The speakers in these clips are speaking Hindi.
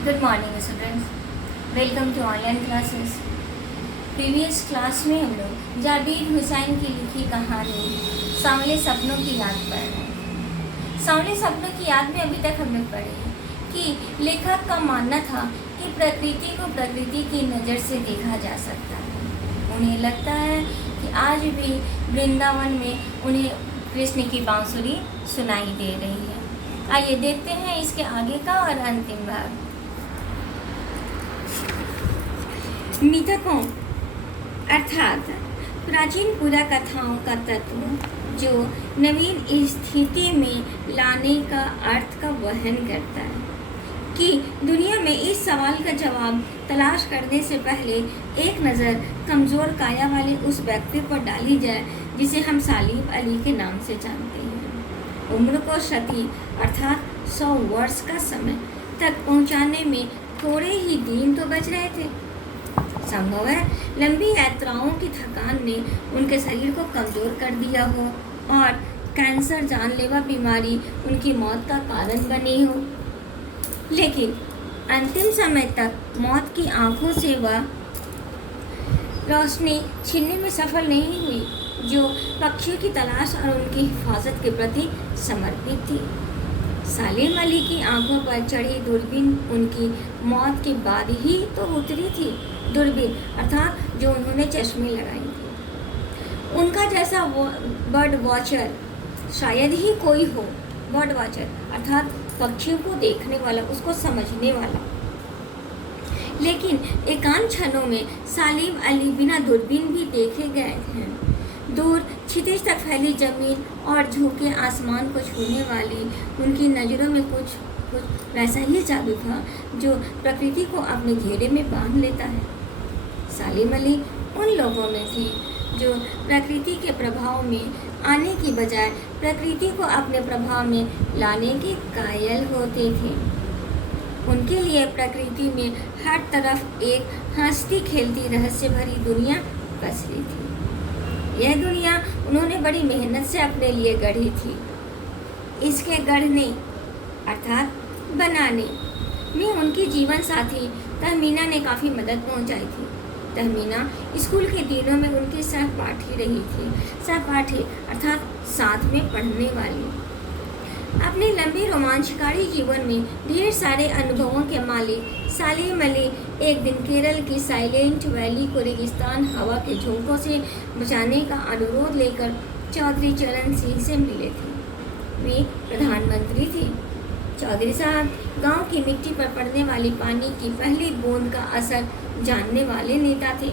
Good morning students, welcome to online classes. Previous class में हम लोग जाबिर हुसैन की लिखी कहानी सांवले सपनों की याद पढ़ रहे हैं। सांवले सपनों की याद में अभी तक हम लोग पढ़े हैं कि लेखक का मानना था कि प्रकृति को प्रकृति की नज़र से देखा जा सकता है। उन्हें लगता है कि आज भी वृंदावन में उन्हें कृष्ण की बांसुरी सुनाई दे रही है। आइए देखते हैं इसके आगे का और अंतिम भाग। मिथकों अर्थात प्राचीन पुरा कथाओं का तत्व जो नवीन स्थिति में लाने का अर्थ का वहन करता है कि दुनिया में इस सवाल का जवाब तलाश करने से पहले एक नज़र कमज़ोर काया वाले उस व्यक्ति पर डाली जाए जिसे हम सालिम अली के नाम से जानते हैं। उम्र को शती अर्थात 100 वर्ष का समय तक पहुंचाने में थोड़े ही दिन तो बच रहे थे। संभव है लंबी यात्राओं की थकान ने उनके शरीर को कमज़ोर कर दिया हो और कैंसर जानलेवा बीमारी उनकी मौत का कारण बनी हो, लेकिन अंतिम समय तक मौत की आंखों से वह रोशनी छीनने में सफल नहीं हुई जो पक्षियों की तलाश और उनकी हिफाजत के प्रति समर्पित थी। सालिम अली की आंखों पर चढ़ी दूरबीन उनकी मौत के बाद ही तो उतरी थी। दूरबीन अर्थात जो उन्होंने चश्मे लगाई थी। उनका जैसा बर्ड वॉचर शायद ही कोई हो। बर्ड वॉचर अर्थात पक्षियों को देखने वाला, उसको समझने वाला। लेकिन एकांत क्षणों में सालिम अली बिना दूरबीन भी देखे गए थे। दूर क्षितिज तक फैली जमीन और झुके आसमान को छूने वाली उनकी नज़रों में कुछ वैसा ही जादू था जो प्रकृति को अपने घेरे में बांध लेता है। सालिम अली उन लोगों में थी जो प्रकृति के प्रभाव में आने की बजाय प्रकृति को अपने प्रभाव में लाने के कायल होते थे। उनके लिए प्रकृति में हर तरफ एक हंसती खेलती रहस्य भरी दुनिया पसरी थी। यह दुनिया उन्होंने बड़ी मेहनत से अपने लिए गढ़ी थी। इसके गढ़ने अर्थात बनाने में उनकी जीवन साथी तहमीना ने काफ़ी मदद पहुंचाई थी। तहमीना स्कूल के दिनों में उनकी सहपाठी रही थी। सहपाठी अर्थात साथ में पढ़ने वाली। अपने लंबे रोमांचकारी जीवन में ढेर सारे अनुभवों के मालिक सालिम अली एक दिन केरल की साइलेंट वैली को रेगिस्तान हवा के झोंकों से बचाने का अनुरोध लेकर चौधरी चरण सिंह से मिले थे। वे प्रधानमंत्री थे। चौधरी साहब गांव की मिट्टी पर पड़ने वाली पानी की पहली बूंद का असर जानने वाले नेता थे।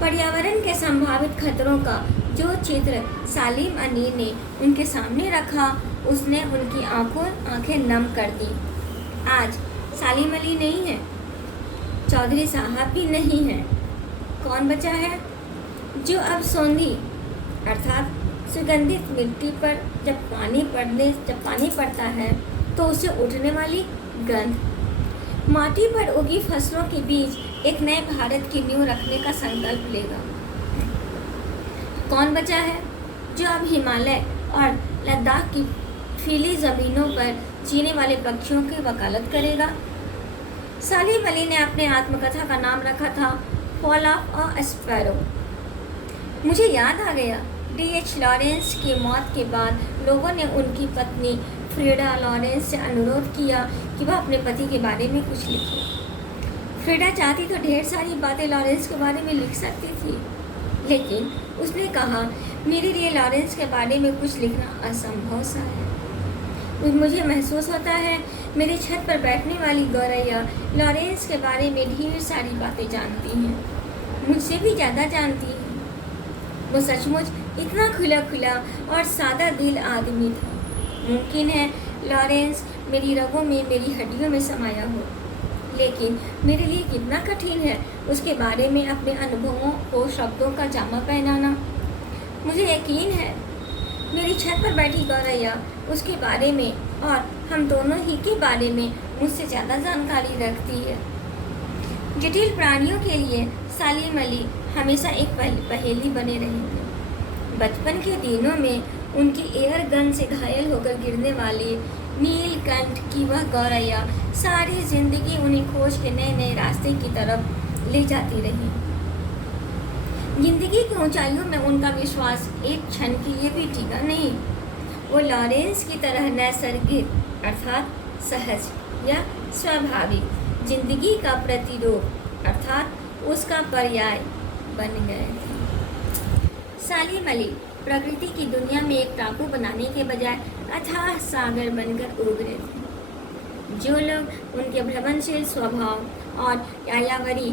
पर्यावरण के संभावित खतरों का जो चित्र सालिम अली ने उनके सामने रखा उसने उनकी आंखें नम कर दी। आज सालिम अली नहीं है, चौधरी साहब भी नहीं है। कौन बचा है? जो अब सौंधी अर्थात सुगंधित मिट्टी पर जब पानी पड़ता है तो उसे उठने वाली गंध, माटी पर उगी फसलों के बीच एक नए भारत की नींव रखने का संकल्प लेगा। कौन बचा है? जो अब हिमालय और लद्दाख की फीली ज़मीनों पर जीने वाले पक्षियों की वकालत करेगा। सालिम अली ने अपने आत्मकथा का नाम रखा था फॉल ऑफ अ स्पैरो। मुझे याद आ गया, D.H. लॉरेंस की मौत के बाद लोगों ने उनकी पत्नी फ्रीडा लॉरेंस से अनुरोध किया कि वह अपने पति के बारे में कुछ लिखे। फ्रीडा चाहती तो ढेर सारी बातें लॉरेंस के बारे में लिख सकती थी, लेकिन उसने कहा मेरे लिए लॉरेंस के बारे में कुछ लिखना असंभव सा है। मुझे महसूस होता है मेरी छत पर बैठने वाली गौरैया लॉरेंस के बारे में ढेर सारी बातें जानती हैं, मुझसे भी ज़्यादा जानती हैं। वो सचमुच इतना खुला और सादा दिल आदमी था। मुमकिन है लॉरेंस मेरी रगों में, मेरी हड्डियों में समाया हो, लेकिन मेरे लिए कितना कठिन है उसके बारे में अपने अनुभवों को शब्दों का जामा पहनाना। मुझे यकीन है मेरी छत पर बैठी गौरैया उसके बारे में और हम दोनों ही के बारे में मुझसे ज़्यादा जानकारी रखती है। जटिल प्राणियों के लिए सालिम अली हमेशा एक पहेली बने रहेंगे। बचपन के दिनों में उनकी एयर गन से घायल होकर गिरने वाली नीलकंठ की वह गौरैया सारी जिंदगी उन्हें खोज के नए नए रास्ते की तरफ ले जाती रही। जिंदगी की ऊंचाइयों में उनका विश्वास एक क्षण के लिए भी टिका नहीं। वो लॉरेंस की तरह नैसर्गिक अर्थात सहज या स्वाभाविक जिंदगी का प्रतिरूप अर्थात उसका पर्याय बन गए थे। सालिम अली प्रकृति की दुनिया में एक टापू बनाने के बजाय अथाह सागर बनकर उभरे थे। जो लोग उनके भ्रमणशील स्वभाव और यायावरी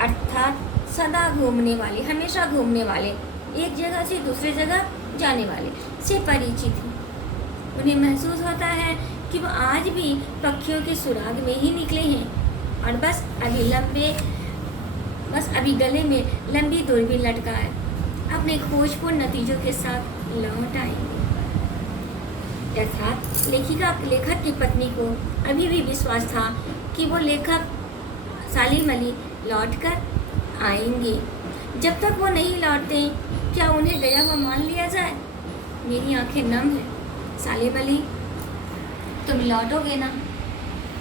अर्थात सदा घूमने वाले, हमेशा घूमने वाले, एक जगह से दूसरी जगह जाने वाले से परिचित हैं, उन्हें महसूस होता है कि वो आज भी पक्षियों के सुराग में ही निकले हैं और बस अभी गले में लंबी दूरबीन लटकाए अपने खोजपूर्ण नतीजों के साथ लौट आएंगे। अर्थात लेखक की पत्नी को अभी भी विश्वास था कि वो लेखक सालिम अली लौटकर आएंगे। जब तक वो नहीं लौटते क्या उन्हें गया हुआ मान लिया जाए? मेरी आंखें नम हैं। सालिम अली, तुम लौटोगे ना?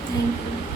Thank you.